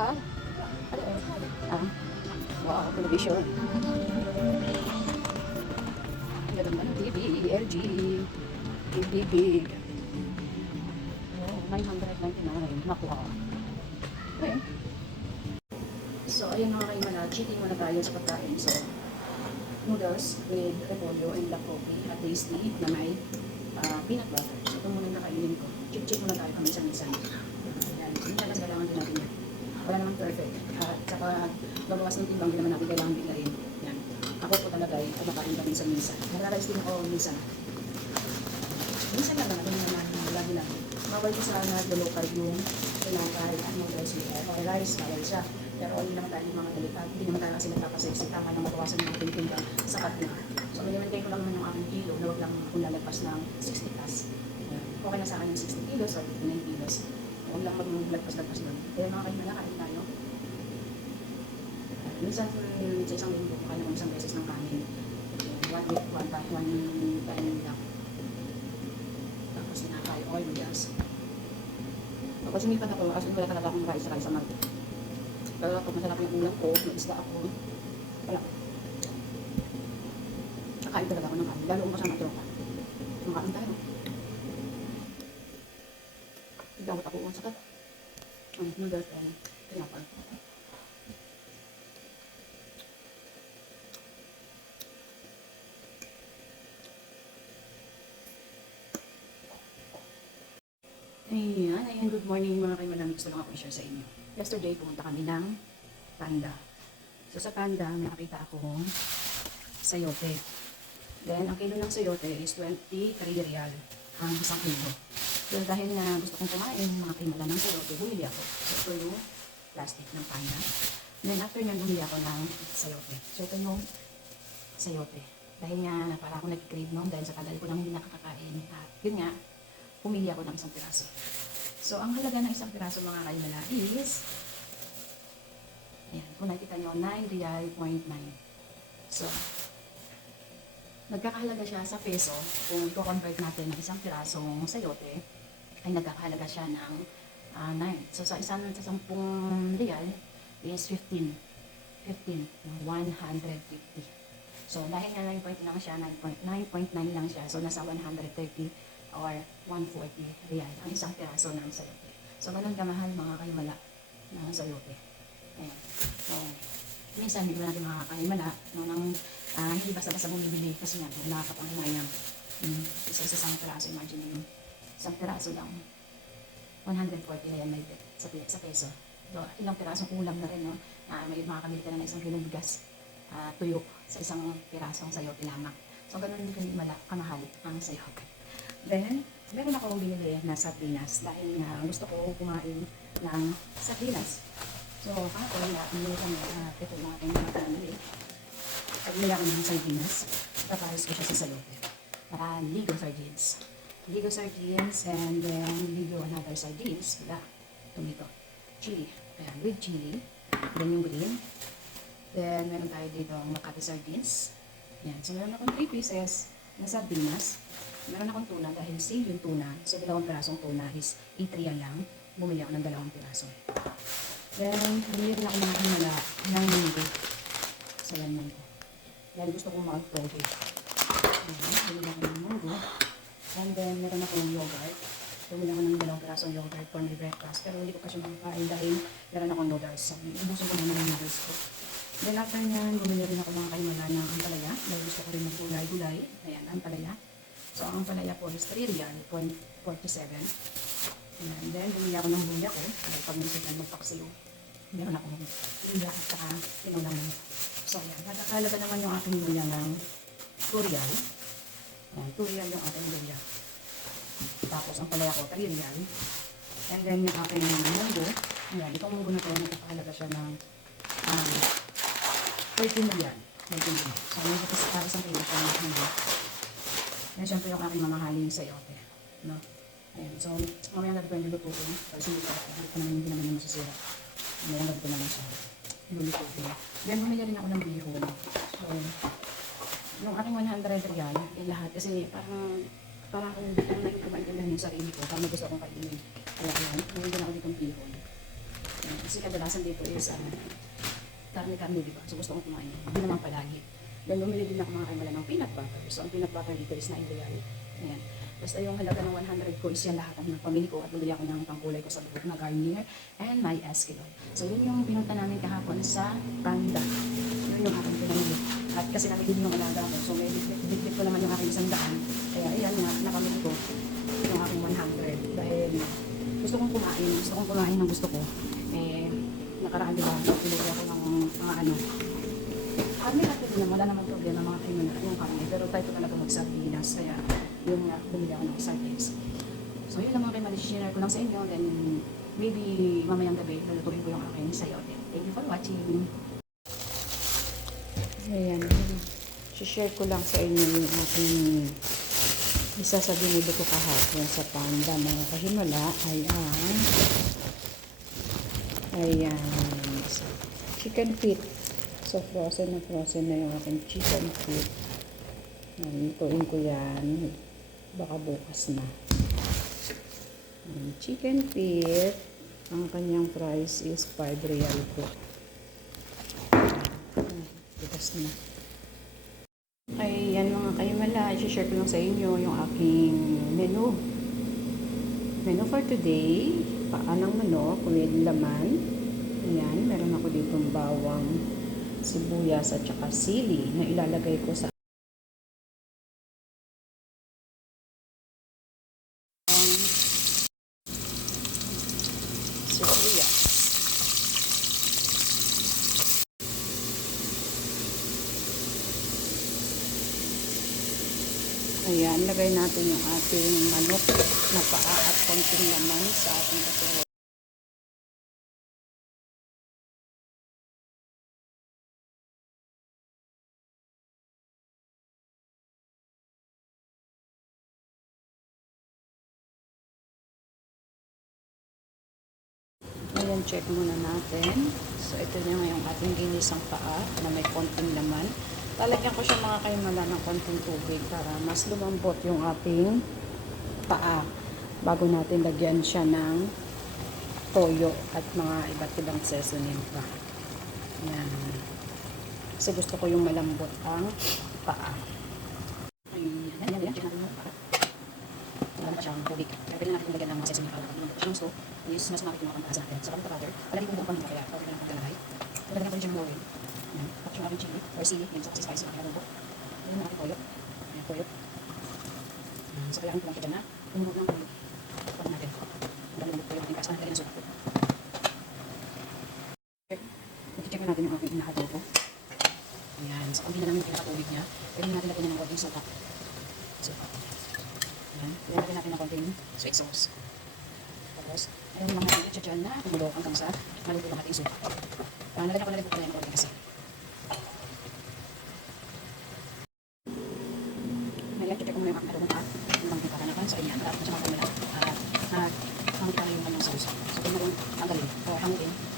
yun? Ah. Wow, television. Ang ganda naman ng TV, LG. TV big. Oh, 999. Naku, wow. Okay. So, ayun mga kaimala, cheating muna tayo sa pagkain. So, noodles with repolyo and black coffee at tasty na may ah, peanut butter. So, ito muna nakainin ko. Check-check muna tayo kaminsan-minsan. Yan. Minsan lang kailangan din natin yan. Wala namang perfect. At saka, babawas ng timbang din naman natin kailangan rin. Yan. Ako po talaga ay kumakain ka minsan-minsan. Nagra-rice din ako minsan. Minsan lang naman, hindi naman lagi-lagi. Bawal ko sa nag-low carb yung tinapay at noodles with okay, rice, bawal siya. Pero hindi naman tayo mga delikado. Hindi naman tayo kasi nagpapasexy. Tama na mabawasan yung ating timbang sapat na. So, mag-maintain ko lang naman yung aking kilo na huwag lang akong lalagpas ng 60 plus. Okay na sa akin yung 60 kilos or 59 kilos. Huwag lang maglagpas-lagpas doon. Kaya mga na kain tayo. Minsan, sa isang linggo, kaya naman isang beses ng kanin. One week, one time, one time lang. Tapos tinakain oil noodles. Kapag sumipat ako, kasi wala talaga akong rice rice sa market. Pero pag masarap yung ulam ko, may isda ako, wala. Kakain talaga ako ng kanin. Lalo kung kasama tropa. Kumakain tayo. Igawat ako ang sakat. Ang noodles ko, tinapal. Ayan, ayan, good morning mga kaimalang. Gusto lang ako i-share sa inyo. Yesterday, pumunta kami ng Panda. So sa Panda, nakita ako sayote. Then, ang kilo ng sayote is 23 real ang isang kilo. So dahil na gusto kong kumain mga kaimala ng sayote, bumili ako. So ito yung plastic ng Panda. Then after nyan, bumili ako ng sayote. So ito yung sayote. Dahil nga, para ako nag-crave noon dahil sa tagal ko nang hindi nakakakain. At yun nga, pumili ako ng isang piraso. So, ang halaga ng isang piraso mga kaimala is, yan, kung nakikita nyo, 9 real point 9. So, nagkakahalaga siya sa peso, kung i-convert natin ng isang pirasong sayote, ay nagkakahalaga siya ng ah, 9. So, sa isang, sa 10 real is 15. 15, 150. So, dahil nga 9 point lang siya, 9.9 lang siya, so nasa 130 or 140 real ang isang piraso ng sayote. So, ganun kamahal mga kaimala ng sayote. Ayan. So, minsan hindi mo natin makakaimala no, nang ah, hindi basta-basta bumibili kasi nga nakakapangamayang mm, isa-isa isang piraso. Imagine mo isang piraso lang. 140 real may bet sa, sa peso. So, ilang pirasong ulam na rin, no? Ah, may makakabili ka na ng isang kilong bigas ah, tuyo sa isang pirasong sayote lamang. So, ganun din kamala, kamahal ang sayote. Then, meron akong binili na sardinas dahil nga gusto ko kumain ng sardinas. So, kahapon na, kami na ito na aking mga pinamili. Pagbili ako ng sardinas, tapos ko siya sa sayote. Para ligo sardines. Ligo sardines and then ligo another sardines. Wala. Tomato. Chili. Ayan, with chili. Then yung green. Then, meron tayo dito ang Makati sardines. Yan. So, meron akong 3 pieces na sardinas. Meron akong tuna dahil sale yung tuna. So, dalawang pirasong tuna is 8 real lang. Bumili ako ng dalawang piraso. Then, bumili rin ako mga hinala ng munggo. Sa yan munggo. Dahil gusto kong mag-protein. Ayan, bumili ako ng munggo. And then, meron akong yogurt. Bumili ako ng dalawang pirasong yogurt for my breakfast. Pero hindi ko pa siya makakain dahil meron akong noodles. So, ubusin ko naman yung noodles ko. Then after nyan, bumili rin ako mga kaimala ng ampalaya. Dahil gusto ko rin ng gulay-gulay. Ayan, ampalaya. So, ang ampalaya po is 3 real, 0.47. And then, bumili ako ng luya ko. Dahil pag minsan magpaksiyo, meron akong luya at saka tinulang mo. So, ayan. Nakakalaga naman yung aking luya ng 2 real. Ayan, 2 real yung aking luya. Tapos, ang palaya ko, 3 real. And then, yung aking munggo. Ayan, itong munggo na to, nakakalaga siya ng um, 13 real. 13 real. So, medyo kasi para sa kilo siya ng munggo. Yan, syempre yung aking mamahaling sayote. No? Ayan, so, mamaya na ko yung lulutuin. Kasi hindi ko hindi ko naman, hindi naman yung masasira. Mamaya na ko naman siya. Lulutuin. Then, bumili rin ako ng bihon. So, yung aking 100 real, eh, lahat, kasi parang para kung parang na ko maintindihan yung sarili ko, parang gusto akong kainin. Kaya ayan, bumili na ako ditong pihon. Ayan, kasi kadalasan dito is uh, karne-karne, di ba? So gusto kong kumain. Hindi naman palagi. Then bumili din ako mga kaimala ng peanut butter. So ang peanut butter dito is 9 real. Ayan. Basta yung halaga ng 100 ko is yan lahat ang pamili ko at bumili ako ng pangkulay ko sa buhok na Garnier and my Esquilon. So yun yung pinunta namin kahapon sa Panda. Yun yung aking pinamili. At kasi namili din yung alaga ko. So may bitbit ko naman yung aking isang daan. Kaya ayan nga, napamili ko yung aking 100. Dahil gusto kong kumain, gusto kong kumain ng gusto ko. Eh, nakaraan diba, pinili ako ng mga ano, kami natin din wala namang problema mga kaibigan yung kami. Pero tayo ko talaga mag-sardinas. Kaya yung nga, bumili ako ng sardines. So yun lang mga kaibigan, share ko lang sa inyo. Then maybe mamayang gabi, lulutuin ko yung aking sayote. Thank you for watching. Ayan. share ko lang sa inyo yung aking isa sa binili ko kahapon sa panda mga kahimala ay ang ayan chicken feet. So frozen na frozen na yung aking chicken feet. Lutuin ko yan. Baka bukas na. Ayan, chicken feet. Ang kanyang price is 5 real po. Bukas na. Ay, mga kaimala, i-share ko lang sa inyo yung aking menu. Menu for today, paa ng manok with laman. Ayan, meron ako ditong bawang, sibuyas at saka sili na ilalagay ko sa ang sibuyas. Ayan, lagay natin yung ating manok na paa at konting laman sa ating kasuwa. Ayan, check muna natin. So, ito na yung ating ginisang paa na may konting laman. Lalagyan ko siya mga kaimala ng konting tubig para mas lumambot yung ating paa bago natin lagyan siya ng toyo at mga iba't ibang seasoning pa. Yan. Kasi gusto ko yung malambot ang paa. Ayun, yan, yan, yan. Check natin yung para. Wala pa siyang tubig. Kaya pwede natin lagyan ng mga sesame para lumambot siyang so, is mas makikita mo ang taas natin. So, kami butter, palagi kong buong paminta kaya pwede ka lang paglalagay. Lagyan ko rin siyang oil. Yan. Yung aking chili or sili, yan sa spicy na kaya bumbo. Ayun yung aking toyo. Ayan. Yan. So, kailangan ko lang kaya na tumunog ng toyo. Pag natin. Wala lumambot ko yung ating. Lagyan ng suka ko. I-check natin yung aking inahato ko. Ayan. So, kung na namin yung niya, pwede natin lagyan niya ng konting suka. Suka. Ayan. Lagyan natin ng konting sweet sauce. Tapos, ayun natin i-check dyan na kumulo hanggang sa maluto ng ating suka. Uh, nalagyan ko na rin po pala yung kasi. Ngayon, check ko muna yung aking adobong pa. Yung mga kakanakan. So, ayan. Tapos siya makamala. At, at, makikita na yung kanyang sauce. So, pwede na rin tanggalin. O, hangin.